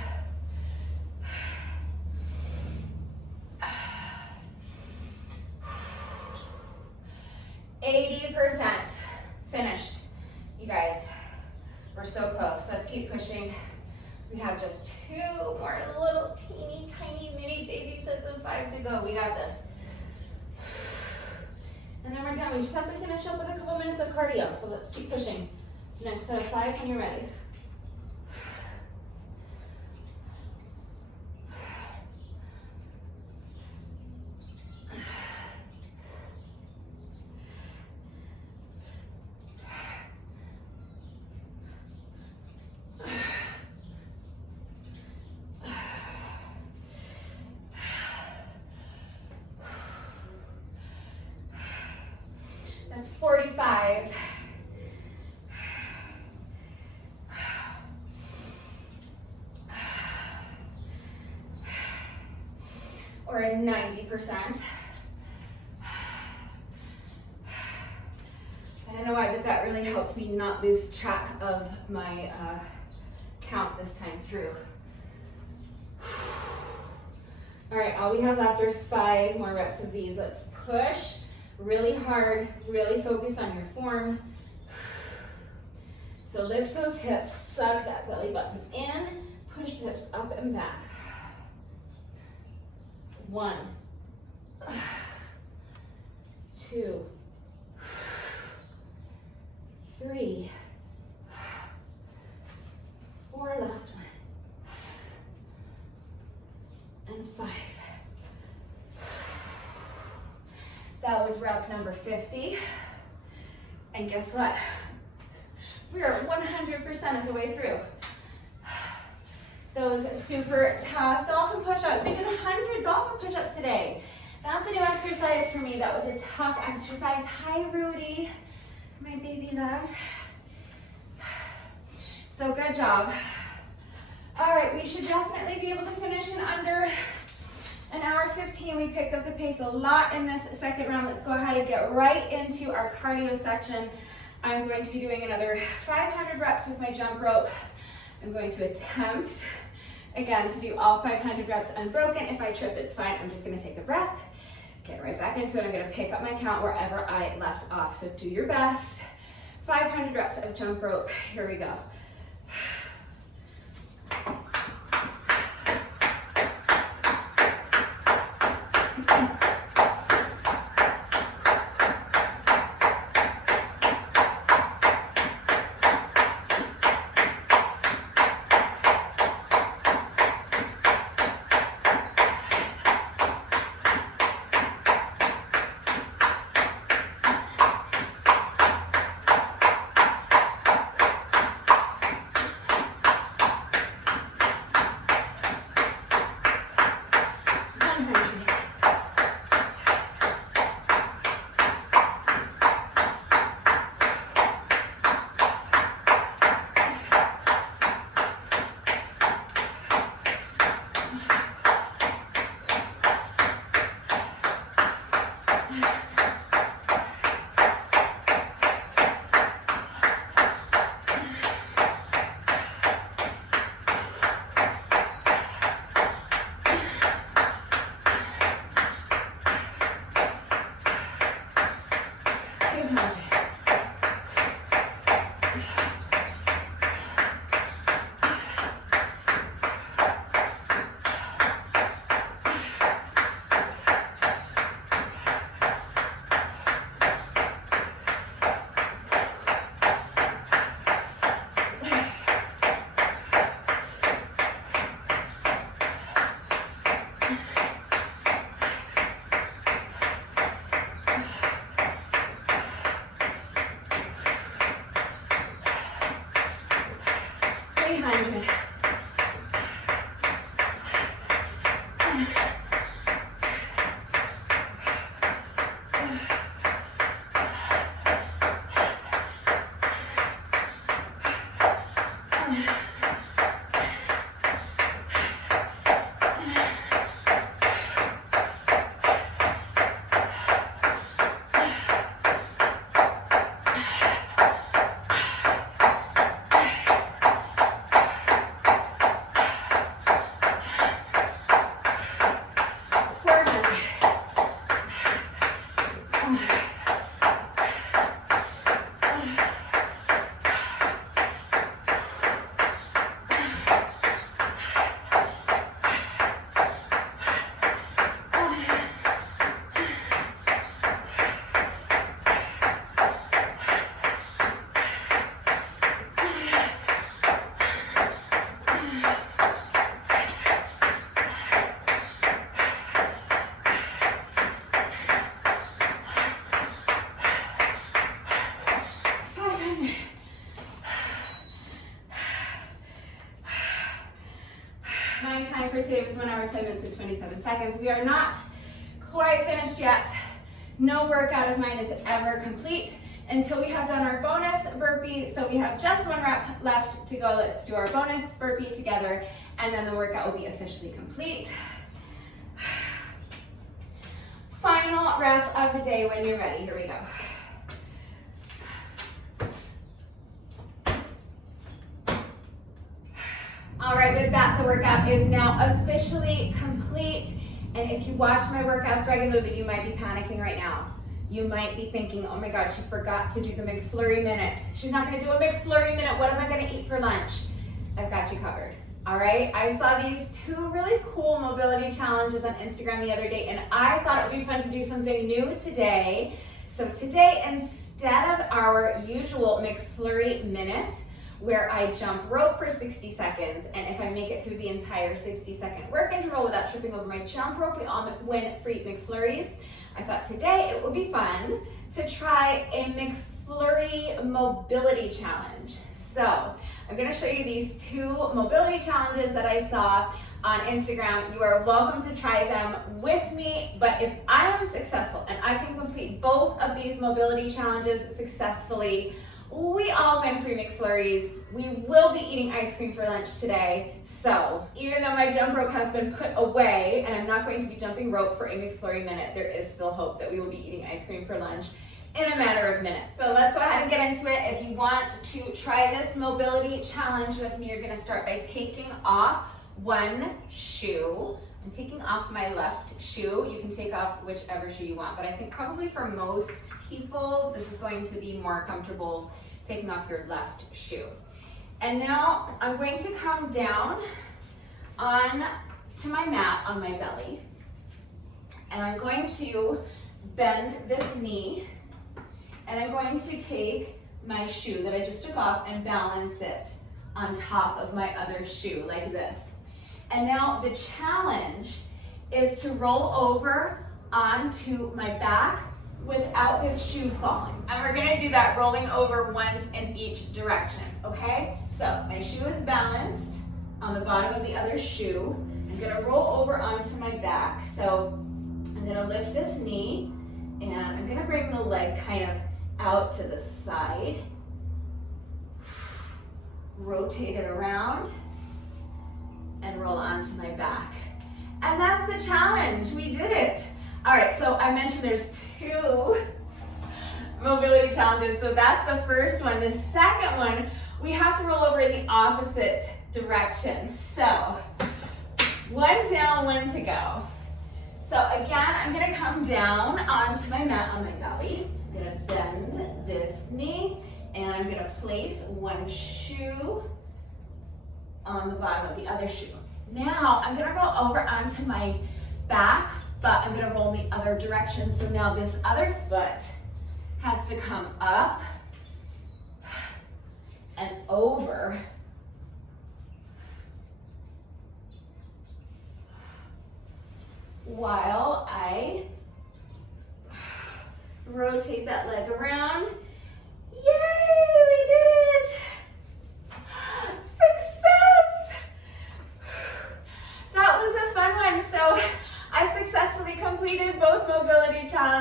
Finished. You guys, we're so close. Let's keep pushing. We have just 2 more little teeny tiny mini baby sets of 5 to go. We got this. And then we're done. We just have to finish up with a couple minutes of cardio. So let's keep pushing. Next set of 5 when you're ready. That's 45. Or a 90%. I don't know why, but that really helped me not lose track of my count this time through. All right, all we have left are 5 more reps of these. Let's push really hard, really focus on your form. So lift those hips, suck that belly button in, push the hips up and back. 1, 2, 3, 4, last one, and 5. That was rep number 50. And guess what? We are 100% of the way through. Those super tough dolphin push-ups. We did 100 dolphin push-ups today. That's a new exercise for me. That was a tough exercise. Hi, Rudy, my baby love. So good job. All right, we should definitely be able to finish in under an hour 15. We picked up the pace a lot in this second round. Let's go ahead and get right into our cardio section. I'm going to be doing another 500 reps with my jump rope. I'm going to attempt, again, to do all 500 reps unbroken. If I trip, it's fine. I'm just gonna take a breath, get right back into it. I'm gonna pick up my count wherever I left off. So do your best. 500 reps of jump rope. Here we go. good. My time for today was 1 hour, 10 minutes, and 27 seconds. We are not quite finished yet. No workout of mine is ever complete until we have done our bonus burpee. So we have just 1 rep left to go. Let's do our bonus burpee together, and then the workout will be officially complete. Final rep of the day when you're ready. Here we go. All right, with that, the workout is now officially complete. And if you watch my workouts regularly, you might be panicking right now. You might be thinking, oh my God, she forgot to do the McFlurry minute. She's not gonna do a McFlurry minute. What am I gonna eat for lunch? I've got you covered. All right, I saw these 2 really cool mobility challenges on Instagram the other day, and I thought it would be fun to do something new today. So today, instead of our usual McFlurry minute, where I jump rope for 60 seconds, and if I make it through the entire 60-second work interval without tripping over my jump rope, we all win free McFlurries. I thought today it would be fun to try a McFlurry mobility challenge. So I'm gonna show you these 2 mobility challenges that I saw on Instagram. You are welcome to try them with me, but if I am successful and I can complete both of these mobility challenges successfully, we all win free McFlurries. We will be eating ice cream for lunch today. So even though my jump rope has been put away and I'm not going to be jumping rope for a McFlurry minute, there is still hope that we will be eating ice cream for lunch in a matter of minutes. So let's go ahead and get into it. If you want to try this mobility challenge with me, you're gonna start by taking off one shoe. I'm taking off my left shoe. You can take off whichever shoe you want, but I think probably for most people, this is going to be more comfortable taking off your left shoe. And now I'm going to come down on to my mat on my belly, and I'm going to bend this knee, and I'm going to take my shoe that I just took off and balance it on top of my other shoe like this. And now the challenge is to roll over onto my back without this shoe falling. And we're gonna do that rolling over once in each direction, okay? So my shoe is balanced on the bottom of the other shoe. I'm gonna roll over onto my back. So I'm gonna lift this knee, and I'm gonna bring the leg kind of out to the side. Rotate it around and roll onto my back. And that's the challenge, we did it. All right, so I mentioned there's 2 mobility challenges, so that's the first one. The second one, we have to roll over in the opposite direction. So 1 down, 1 to go. So again, I'm gonna come down onto my mat on my belly. I'm gonna bend this knee, and I'm gonna place one shoe on the bottom of the other shoe. Now I'm gonna roll over onto my back, but I'm gonna roll in the other direction. So now this other foot has to come up and over. While I rotate that leg around. Yay, we did it! Success!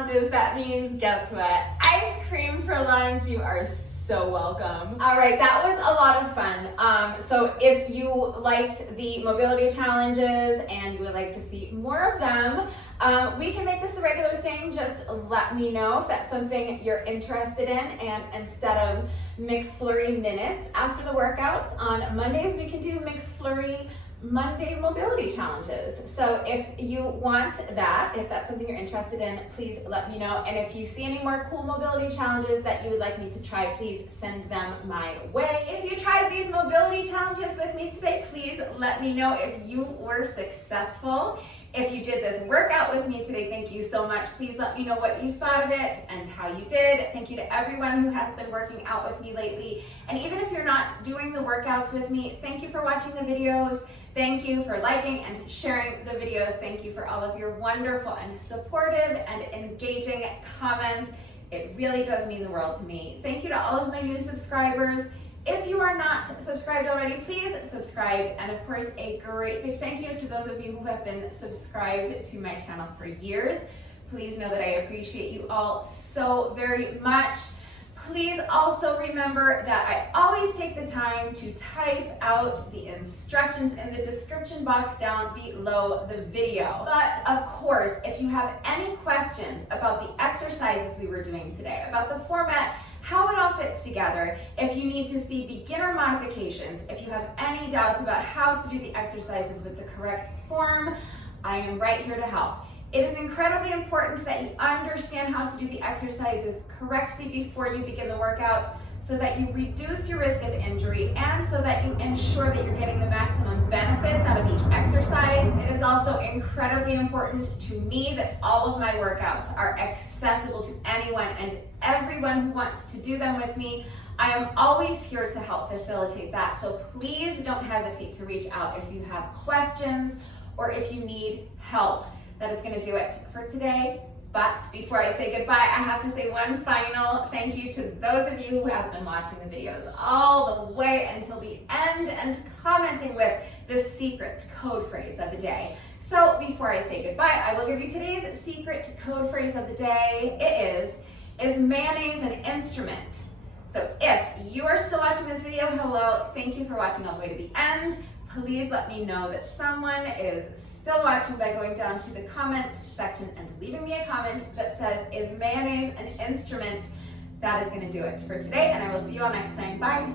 challenges, that means, guess what? Ice cream for lunch. You are so welcome. All right, that was a lot of fun. So if you liked the mobility challenges and you would like to see more of them, we can make this a regular thing. Just let me know if that's something you're interested in. And instead of McFlurry minutes after the workouts, on Mondays we can do McFlurry Monday mobility challenges. So if you want that, if that's something you're interested in, please let me know. And if you see any more cool mobility challenges that you would like me to try, please send them my way. If you tried these mobility challenges with me today, please let me know if you were successful. If you did this workout with me today, thank you so much. Please let me know what you thought of it and how you did. Thank you to everyone who has been working out with me lately. And even if you're not doing the workouts with me, thank you for watching the videos. Thank you for liking and sharing the videos. Thank you for all of your wonderful and supportive and engaging comments. It really does mean the world to me. Thank you to all of my new subscribers. If you are not subscribed already, please subscribe. And of course, a great big thank you to those of you who have been subscribed to my channel for years. Please know that I appreciate you all so very much. Please also remember that I always take the time to type out the instructions in the description box down below the video. But of course, if you have any questions about the exercises we were doing today, about the format, how it all fits together, if you need to see beginner modifications, if you have any doubts about how to do the exercises with the correct form, I am right here to help. It is incredibly important that you understand how to do the exercises correctly before you begin the workout so that you reduce your risk of injury and so that you ensure that you're getting the maximum benefits out of each exercise. It is also incredibly important to me that all of my workouts are accessible to anyone and everyone who wants to do them with me. I am always here to help facilitate that, so please don't hesitate to reach out if you have questions or if you need help. That is going to do it for today. But before I say goodbye, I have to say one final thank you to those of you who have been watching the videos all the way until the end and commenting with the secret code phrase of the day. So before I say goodbye, I will give you today's secret code phrase of the day. It is mayonnaise an instrument? So if you are still watching this video, hello, thank you for watching all the way to the end. Please let me know that someone is still watching by going down to the comment section and leaving me a comment that says, is mayonnaise an instrument? That is going to do it for today, and I will see you all next time. Bye.